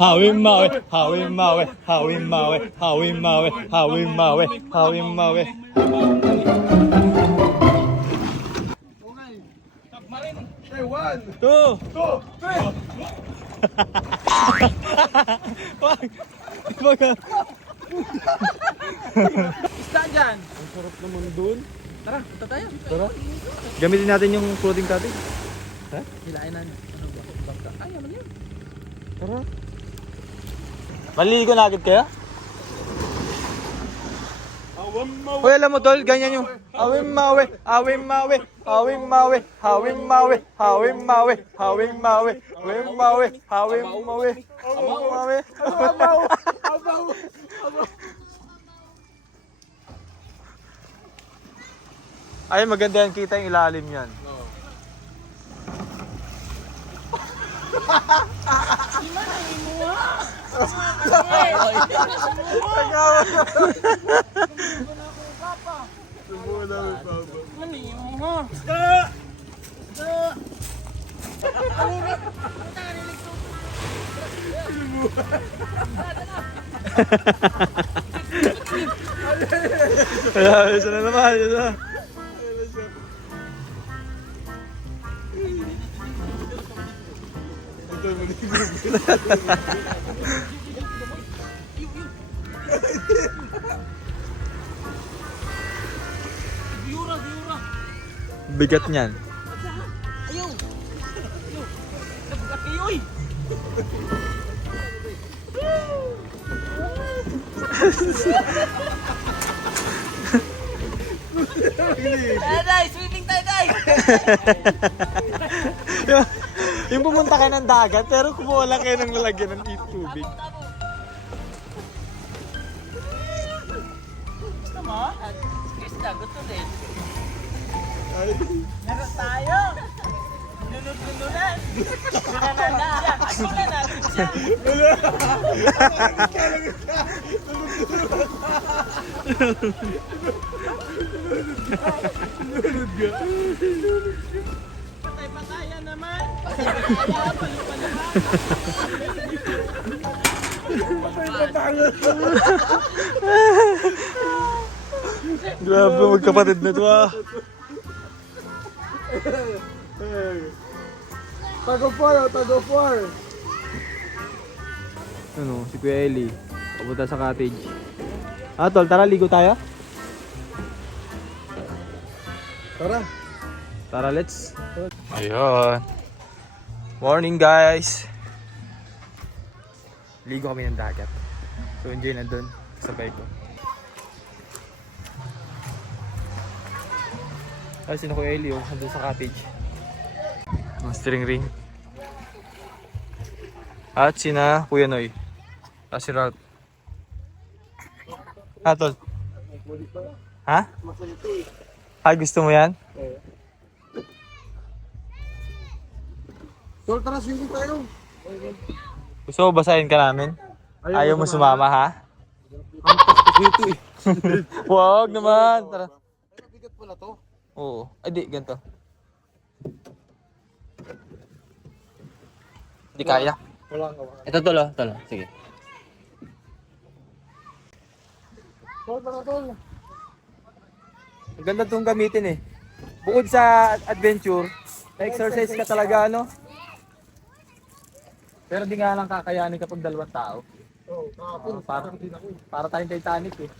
Hawin mawe, hawin mawe, hawin mawe, hawin mawe, hawin mawe, hawin mawe. One, Two. two, three. Wag. Wag. Saan dyan? Ang sarap naman dun. Tara, punta tayo. Tara. Gamitin natin yung floating cottage. Ha? Hilain na. Ano ba? Bangka. Ay, naman yun. Tara. Maliligo na agad kaya? Uy, alam mo tol, ganyan yung awim mawe, awim mawe, awim mawe, awim mawe, awim mawe, awim mawe, awim mawe, awim mawe, awim mawe. Ay, maganda yan, kita yung ilalim yan. Isa na naman, isa. Bigat niyan. Ayaw! Ayaw! Nabugat kayo eh! Tayo, swimming tayo! Yung pumunta kayo ng dagat pero kumuha lang kayo ng lalagyan ng tubig. Gusto mo? Gusto, gusto din. Meron tayo! Lunod-lununan! Lunod-lununan! Ako na natin siya! Patay-patayan naman! Grabe, magkapatid na to ah. Tag of war, tag of war. Ano, si Kuya Eli. Papunta sa cottage. Ah, tol, tara, ligo tayo. Tara. Tara, let's. Ayun. Morning, guys. Ligo kami ng dagat. So, enjoy na dun. Sabay ko. Ay, sino Kuya Eli, oh, nandun sa cottage. Ang steering ring. At sina Kuya Noy. At si Ralph. Ha, tol? Ha? Ay, gusto mo yan? Tol, tara, swimming tayo. Gusto mo basahin ka namin? Ayaw mo sumama, ha? Dito eh. Huwag naman. Tara. Pero bigat pala to. Oo. Ay, di. Ganito. Hindi kaya. Wala nga, wala. Ito, tol. Tol. Sige. Tol, tara, tol. Ang ganda itong gamitin eh. Bukod sa adventure, na-exercise ka talaga, ano? Pero di nga lang kakayanin kapag dalawang tao. Oo, kahapon. Para tayong Titanic eh.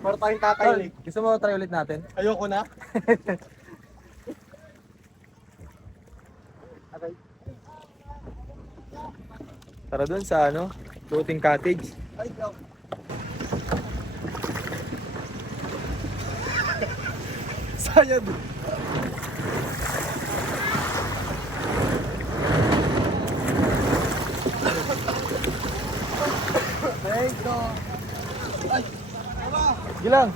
Para tayong Tol, Titanic. gusto mo try ulit natin? Ayoko na. Tara dun sa ano, floating cottage. Ay, ikaw. Sayad. Thank you. Ay, tara. Sige lang.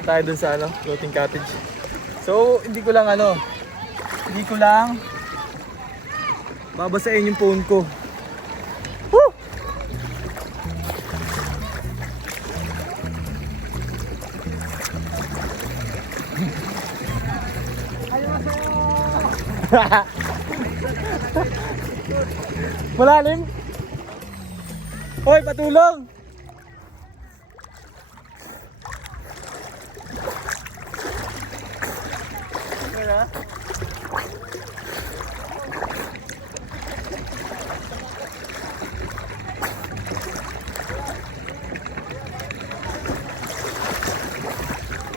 Tayo dun sa ano, floating cottage. So, hindi ko lang babasahin yung phone ko. Woo! Malalim? Hoy, patulong!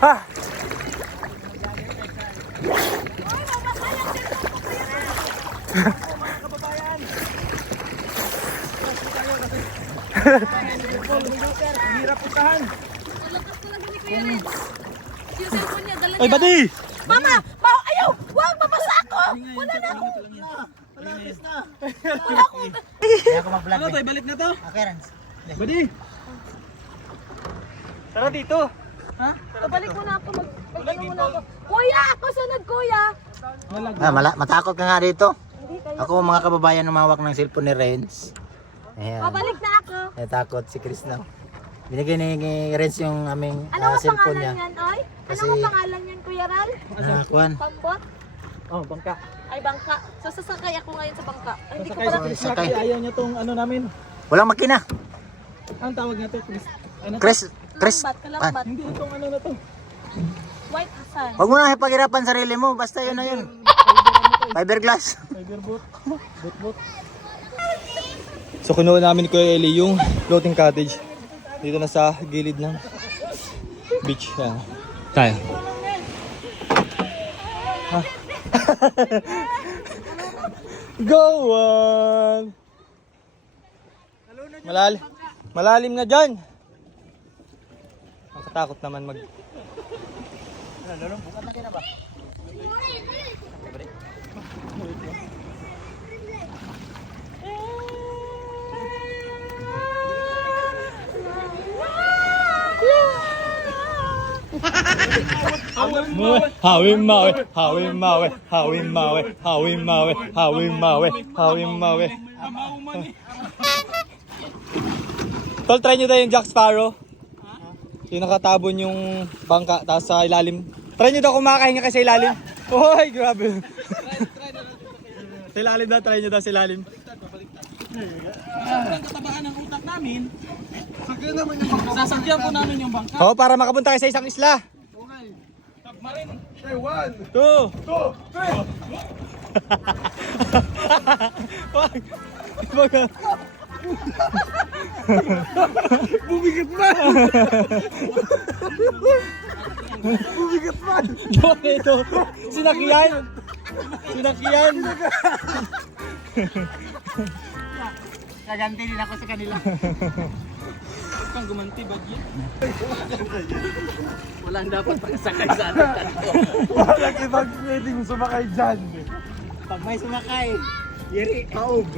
Ha! Hirap puntahan. Lakas talaga ni Kuya Renz. Yung cellphone niya, dala Ay, niya. buddy! Mama! Ayaw! Wag! Mabasa ako! Wala na ako! Wala akong... Ano tayo, balik na to? Buddy! Tara dito! Pabalik muna ako. Mag-ano muna ako. Kuya! Ako sunod, Kuya! Matakot ka nga dito. Hindi kayo. Ako mga kababayan umawak ng cellphone ni Renz. Ayan. Pabalik na ako. Natakot si Chris na. Binigay ni Renz yung aming Ano ang cellphone pangalan niya. niyan, Oy? Ano Kasi- ang pangalan niyan, Kuya Ral? Kuan. Pambot? Oh, bangka. Ay, bangka. So, sasakay ako ngayon sa bangka. Ay, hindi ko Sakay pala... sa Chris Sakay. Rock, ayaw niya tong ano namin. Walang makina. Ang tawag na to, Chris. Ano to? Chris. Kalambat, kalambat. Hindi itong ano na to. White Hasan. Huwag mo na ipaghirapan sarili mo. Basta yun na yun. Fiberglass. Fiberboat. Boat. So kunuha namin ni Kuya Eli yung floating cottage. Dito na sa gilid ng beach. Yan. Tayo. Ha? Go on! Malalim na dyan. Nakatakot naman mag... Hawin mawe, hawin mawe, hawin mawe, hawin mawe, hawin mawe, hawin mawe. Tol, try nyo tayo yung Jack Sparrow. Yung nakatabon yung bangka, tapos sa ilalim. Try nyo daw kumakahinga kayo sa ilalim. Hoy, grabe. Sa ilalim daw, try nyo daw sa ilalim. Sobrang katabaan ng utak namin. Sasagyan po namin yung bangka. Oo, para makapunta kayo sa isang isla. Submarine. 2, 3. Wag. Bumigat man! Doon ito. Sinakyan. Naganti din ako sa kanila. Huwag kang gumanti, bagyo. Walang dapat pagsakay sa ating kanto. Walang ibang pwedeng sumakay dyan. Pag may sumakay, yeri, kaog.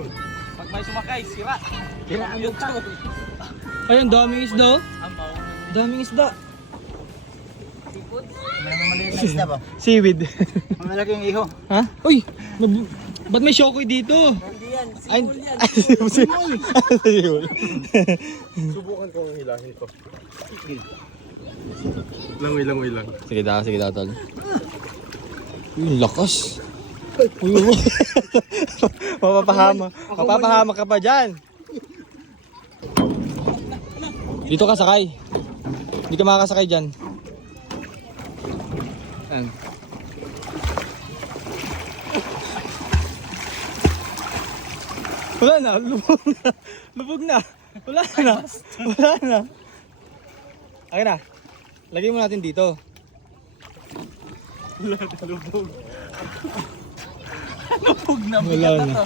Pag may sumakay, sira. Sira ang bugto. Ay, ang daming isda. Oh. Daming isda. May maliit na isda ba? Seaweed. Malaking iho. Ha? Uy! Ba't may shokoy dito? Ay, simul. Subukan ko ang hilahin ko. Langoy lang. Sige daw, tol. Uy, lakas. Uy, mapapahama ka pa dyan. Dito ka sakay. Hindi ka makakasakay dyan. Ayan. Wala na, lubog na. Wala na. Akin na. Lagay mo natin dito. Lubog na. Wala na.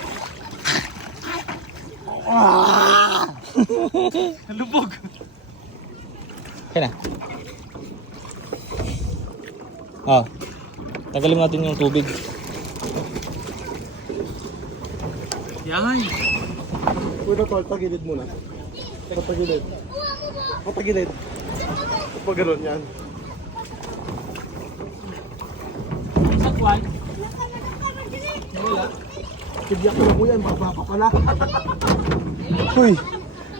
Lubog. Akin na. Tagalin natin yung tubig. Yan. Una tol, tagilid muna. Patagilid. Pag gano'n yan. Sa kwan. Tibiyak ko na po yan, baba pa pala. Uy!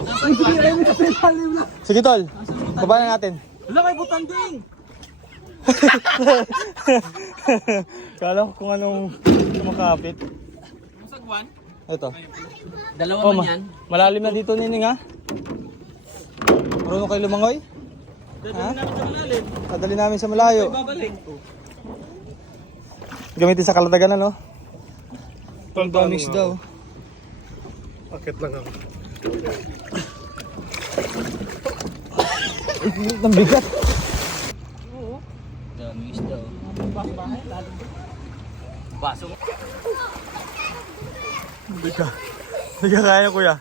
Ay, mo sa ilalim na. Sige tol, baba na natin. Wala kay butanding. Kala ko kung anong makapit. Sagwan? Ito. Dalawa Oh, man yan. malalim na dito, Nining, ha? Marunong kayo lumangoy? Dadalhin namin sa malalim. Dadali namin sa malayo. Babalik. Gamitin sa kalatagan, ano? Tol, Mix daw. Akit lang ako. Ang bigat. Daming isda. Baso. Hindi ka kaya, kuya.